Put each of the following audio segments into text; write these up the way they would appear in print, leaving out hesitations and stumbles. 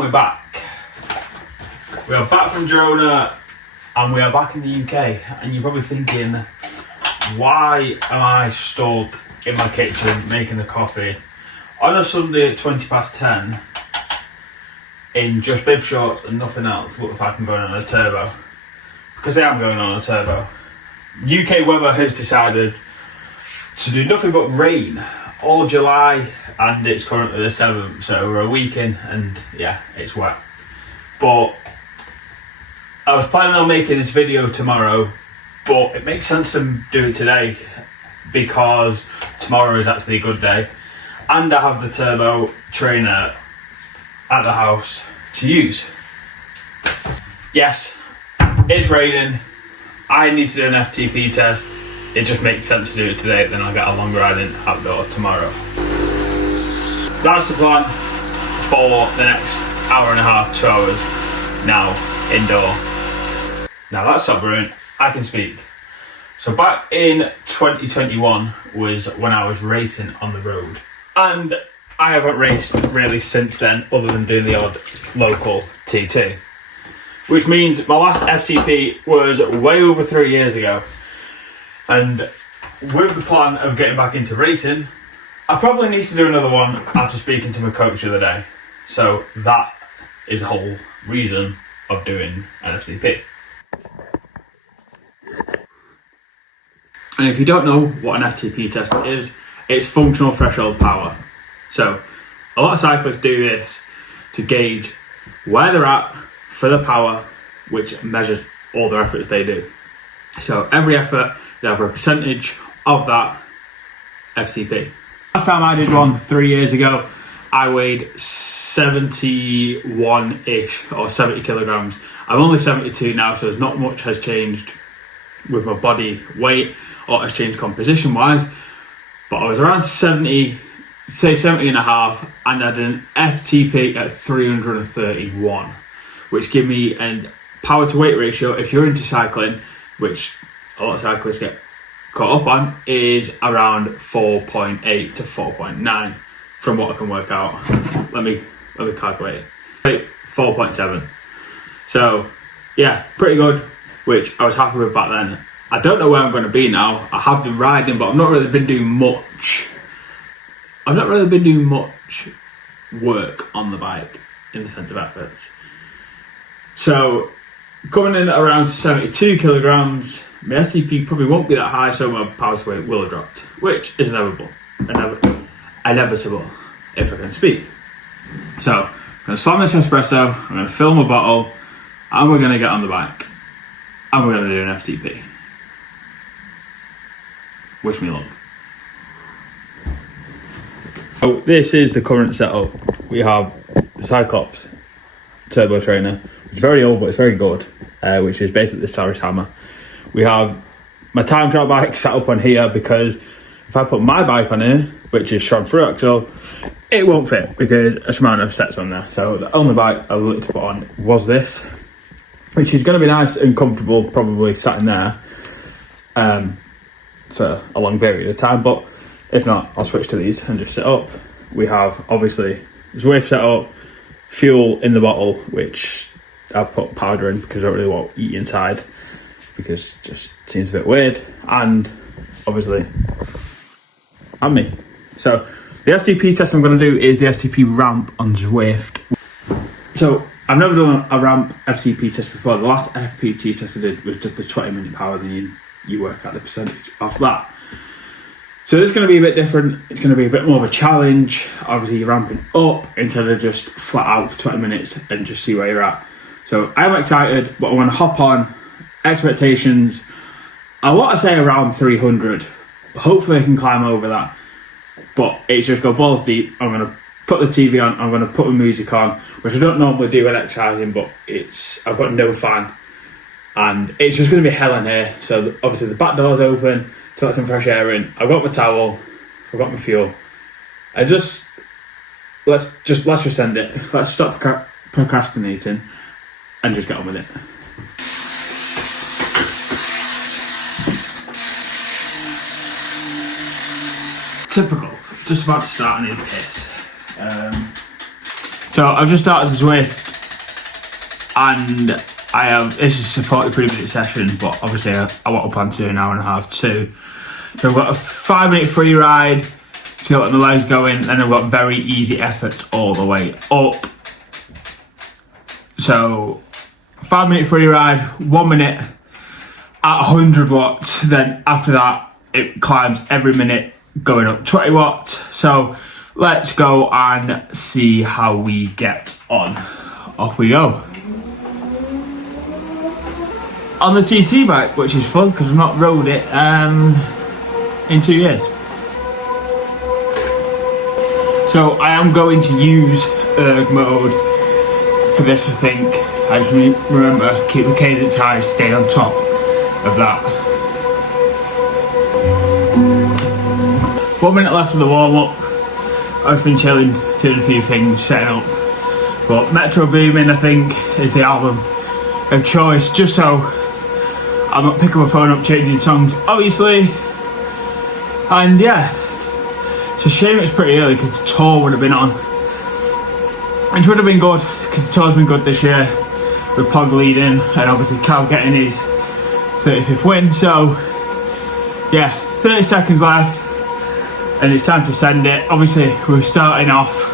we're back. We are back from Girona and we are back in the UK. And you're probably thinking, why am I stood in my kitchen making the coffee on a Sunday at 10:20 in just bib shorts and nothing else? Looks like I'm going on a turbo. Because I am going on a turbo. UK weather has decided to do nothing but rain all July, and it's currently the 7th, so we're a week in and yeah, it's wet. But I was planning on making this video tomorrow, but it makes sense to do it today because tomorrow is actually a good day and I have the turbo trainer at the house to use. Yes, it's raining. I need to do an FTP test. It just makes sense to do it today, then I'll get a long ride in outdoor tomorrow. That's the plan for the next hour and a half, 2 hours now indoor. Now that's not brilliant, I can speak. So back in 2021 was when I was racing on the road. And I haven't raced really since then, other than doing the odd local TT. Which means my last FTP was way over 3 years ago. And with the plan of getting back into racing, I probably need to do another one after speaking to my coach the other day. So that is the whole reason of doing an FTP. And if you don't know what an FTP test is, it's functional threshold power. So a lot of cyclists do this to gauge where they're at for the power, which measures all their efforts they do. So every effort, they have a percentage of that FTP. Last time I did one 3 years ago, I weighed 71-ish or 70 kilograms. I'm only 72 now, so not much has changed with my body weight or has changed composition wise. But I was around 70, say 70 and a half, and I did an FTP at 331, which give me a power to weight ratio, if you're into cycling, which a lot of cyclists get caught up on, is around 4.8 to 4.9 from what I can work out. Let me calculate it. 4.7. So yeah, pretty good, which I was happy with back then. I don't know where I'm going to be now. I have been riding, but I've not really been doing much. I've not really been doing much work on the bike in the sense of efforts. So coming in at around 72 kilograms, my FTP probably won't be that high, so my power to weight will have dropped, which is inevitable, if I can speak. So I'm going to slam this espresso, I'm going to fill my bottle, and we're going to get on the bike, and we're going to do an FTP. Wish me luck. So this is the current setup. We have the Cyclops turbo trainer. It's very old, but it's very good, which is basically the Saris hammer. We have my time trial bike set up on here because if I put my bike on here, which is Shron through axle, it won't fit because a Shimano sets on there. So the only bike I looked to put on was this, which is going to be nice and comfortable, probably sat in there for a long period of time. But if not, I'll switch to these and just sit up. We have obviously Zwift set up, fuel in the bottle, which I put powder in because I don't really want to eat inside because it just seems a bit weird, and obviously and me. So the FTP test I'm going to do is the FTP ramp on Zwift. So I've never done a ramp FTP test before. The last FTP test I did was just the 20-minute power, then you work out the percentage off that. So this is going to be a bit different. It's going to be a bit more of a challenge. Obviously you're ramping up instead of just flat out for 20 minutes and just see where you're at. So I'm excited, but I want to hop on. Expectations, I want to say around 300. Hopefully I can climb over that. But it's just go balls deep. I'm going to put the TV on. I'm going to put the music on, which I don't normally do when exercising, but I've got no fan. And it's just going to be hell in here. So obviously the back door's open to let some fresh air in. I've got my towel. I've got my fuel. Let's just end it. Let's stop procrastinating and just get on with it. Typical. Just about to start, I need a piss. So So I've just started the Zwift, and this is a 43-minute session, but obviously I want to plan to do an hour and a half too. So I've got a 5-minute free ride to get my legs going, and I've got very easy effort all the way up. So 5-minute free ride, 1 minute at 100 watts, then after that it climbs every minute going up 20 watts. So let's go and see how we get on. Off we go. On the TT bike, which is fun because I've not rode it in 2 years. So I am going to use erg mode for this, I think. I just remember, keep the cadence high, stay on top of that. 1 minute left of the warm up. I've been chilling, doing a few things, setting up. But Metro Boomin, I think, is the album of choice, just so I'm not picking my phone up changing songs, obviously. And yeah, it's a shame it's pretty early because the tour would have been on. Which would have been good because the tour's been good this year with Pog leading and obviously Cal getting his 35th win. So yeah, 30 seconds left and it's time to send it. Obviously we're starting off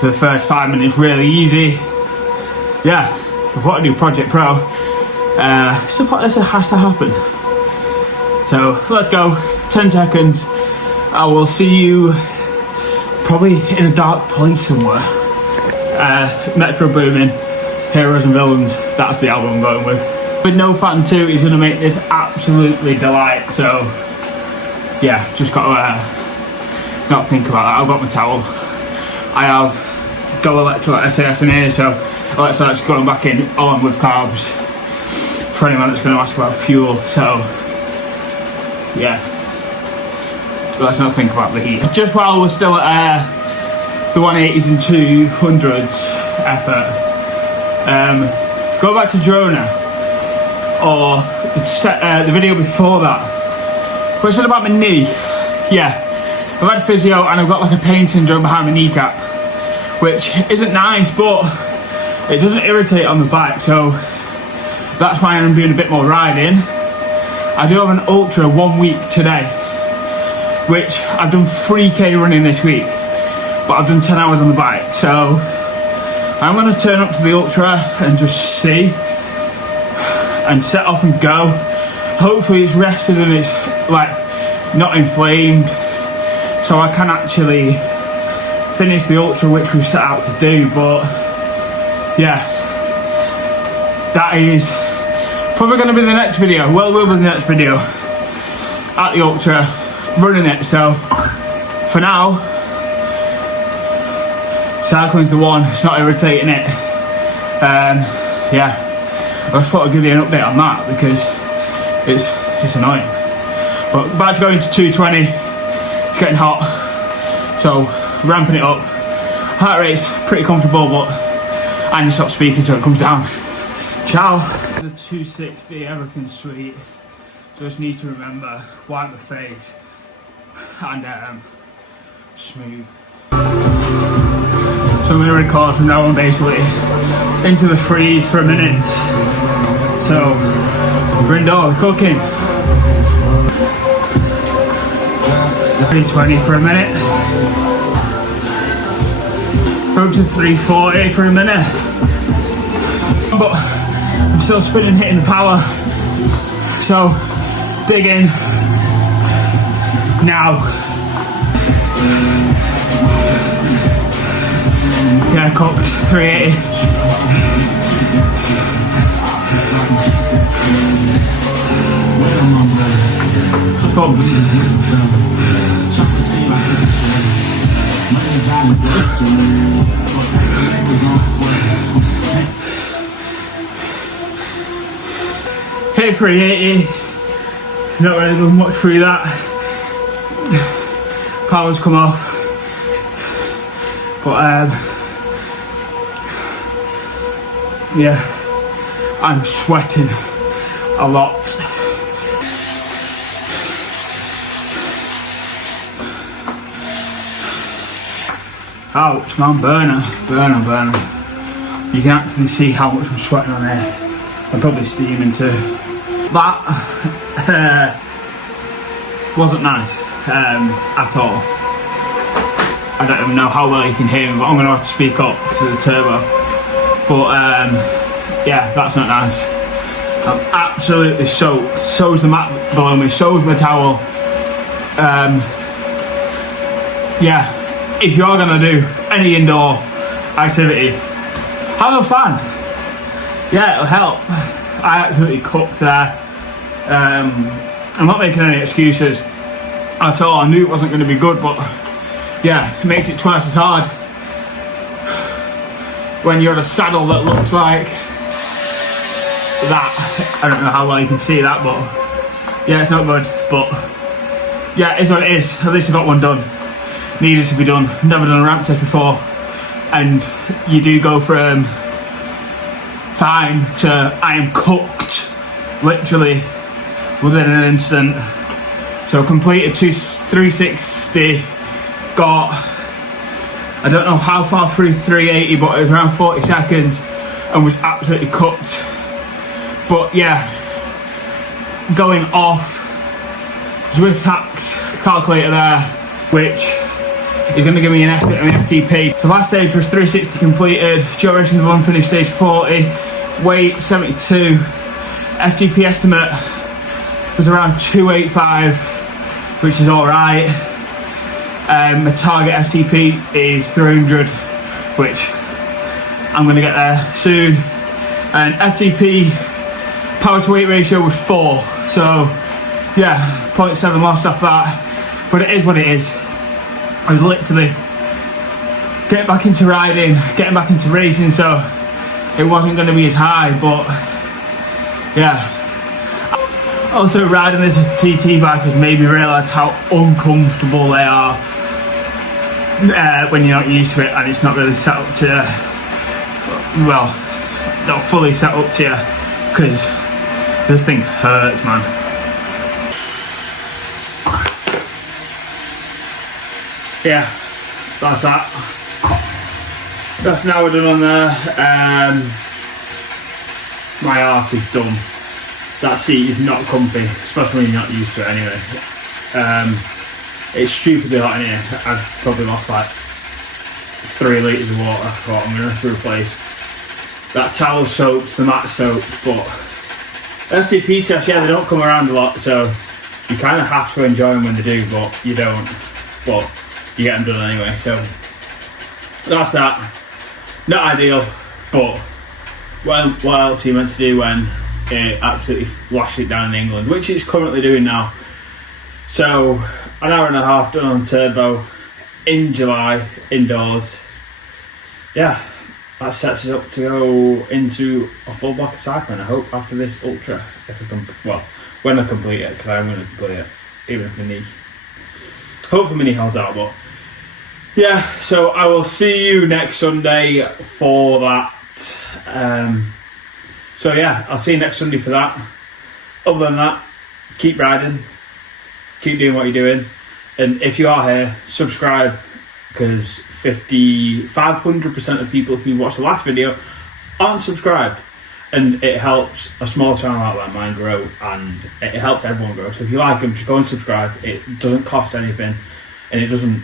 the first 5 minutes really easy. Yeah, we've got to do Project Pro. Stuff like this has to happen. So let's go, 10 seconds. I will see you probably in a dark place somewhere. Metro Boomin, Heroes and Villains, that's the album I'm going with. With No Fan 2, he's going to make this absolutely delight. So yeah, just got to not think about that. I've got my towel. I have Go Electrolyte SAS in here, so electrolytes going back in along with carbs. For anyone that's going to ask about fuel, so yeah, so let's not think about the heat. Just while we're still at the 180s and 200s effort, go back to Drona or the video before that where I said about my knee. Yeah, I've had physio and I've got like a pain syndrome behind my kneecap, which isn't nice, but it doesn't irritate on the bike, so that's why I'm doing a bit more riding. I do have an ultra 1 week today, which I've done 3k running this week, but I've done 10 hours on the bike. So I'm going to turn up to the ultra and just see and set off and go. Hopefully it's rested and it's like not inflamed, so I can actually finish the ultra which we set out to do. But yeah, that is probably going to be the next video. Well, will be the next video at the ultra, running it. So for now, cycling's the one. It's not irritating it. Yeah, I just thought I'd give you an update on that because it's annoying. But about to go into 220. It's getting hot, so ramping it up. Heart rate's pretty comfortable, but I need to stop speaking so it comes down. Ciao. The 260, everything's sweet. Just need to remember, wipe my face and smooth. So I'm going to record from now on basically into the freeze for a minute. So we're indoors cooking. 320 for a minute. Up to 340 for a minute. But I'm still spinning, hitting the power. So dig in now. Yeah, cooked 380. Hit 380. Not really done much through that. Power's come off. But yeah, I'm sweating a lot. Ouch, man, burner. You can actually see how much I'm sweating on here. I'm probably steaming too. That wasn't nice at all. I don't even know how well you can hear me, but I'm going to have to speak up to the turbo. But yeah, that's not nice. I'm absolutely soaked. So's the mat below me, so's my towel. Yeah, if you are going to do any indoor activity, have a fan. Yeah, it'll help. I absolutely cooked there. I'm not making any excuses at all. I knew it wasn't going to be good, but yeah, it makes it twice as hard when you're in a saddle that looks like that. I don't know how well you can see that, but yeah, it's not good. But yeah, it's what it is. At least I got one done. Needed to be done. Never done a ramp test before, and you do go from fine to I am cooked, literally within an instant. So completed 360, got, I don't know how far through 380, but it was around 40 seconds and was absolutely cooked. But yeah, going off Zwift Hacks calculator there, which is going to give me an estimate of an FTP. So last stage was 360 completed, duration of unfinished stage 40, weight 72, FTP estimate was around 285, which is alright. My target FTP is 300, which I'm going to get there soon. And FTP power to weight ratio was 4, so yeah, 0.7 lost off that, but it is what it is. I was literally getting back into riding, getting back into racing, so it wasn't going to be as high, but yeah. Also, riding this TT bike has made me realise how uncomfortable they are when you're not used to it and it's not really set up to you. Well, not fully set up to you, because this thing hurts, man. Yeah, that's that. That's now we're done on there. My arse is done. That seat is not comfy, especially when you're not used to it anyway. It's stupidly hot in here. I've probably lost like 3 litres of water. What I'm going to have to replace. That towel soaks, the mat soaks, but FTP Test, yeah, they don't come around a lot, so you kind of have to enjoy them when they do, but you don't. But you get them done anyway, so that's that. Not ideal, but what else are you meant to do when it absolutely lashed it down in England, which it's currently doing now. So an hour and a half done on turbo in July, indoors. Yeah, that sets us up to go into a full block of cycling, I hope, after this ultra. If I can, well, when I complete it, because I'm going to complete it, even if my knee, hopefully my knee holds out, but yeah, so I will see you next Sunday for that. So yeah, I'll see you next Sunday for that. Other than that, keep riding, keep doing what you're doing, and if you are here, subscribe, because 500% of people who watched the last video aren't subscribed, and it helps a small channel like mine grow, and it helps everyone grow. So if you like them, just go and subscribe. It doesn't cost anything, and it doesn't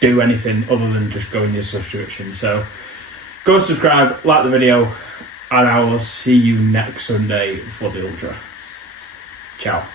do anything other than just go in your subscription. So go and subscribe, like the video, and I will see you next Sunday for the ultra. Ciao.